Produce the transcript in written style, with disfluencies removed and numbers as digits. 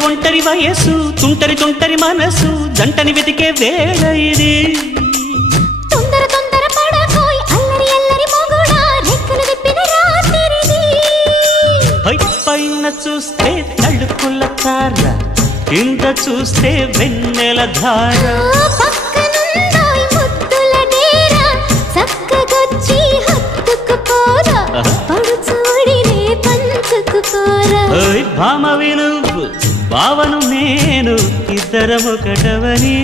ఒంటరి ఒంటరి వయసు తుంటరి తుంటరి మనసు జంటని వెతికే వేళ ఇది తొందర తొందర పడకోయ్ అల్లరి అల్లరి మొగుడా రెక్కలు విప్పిన రాత్రిది పైన చూస్తే తడుకుల తార కింద చూస్తే వెన్నెల ధార పక్కనుందోయ్ ముద్దుల డేరా చక్కగొచ్చి హత్తుకుపోరా పడు చూడినే పంచుకుపోరా భామవి నువ్వు భావను నేను ఇద్దరము ఒకటవని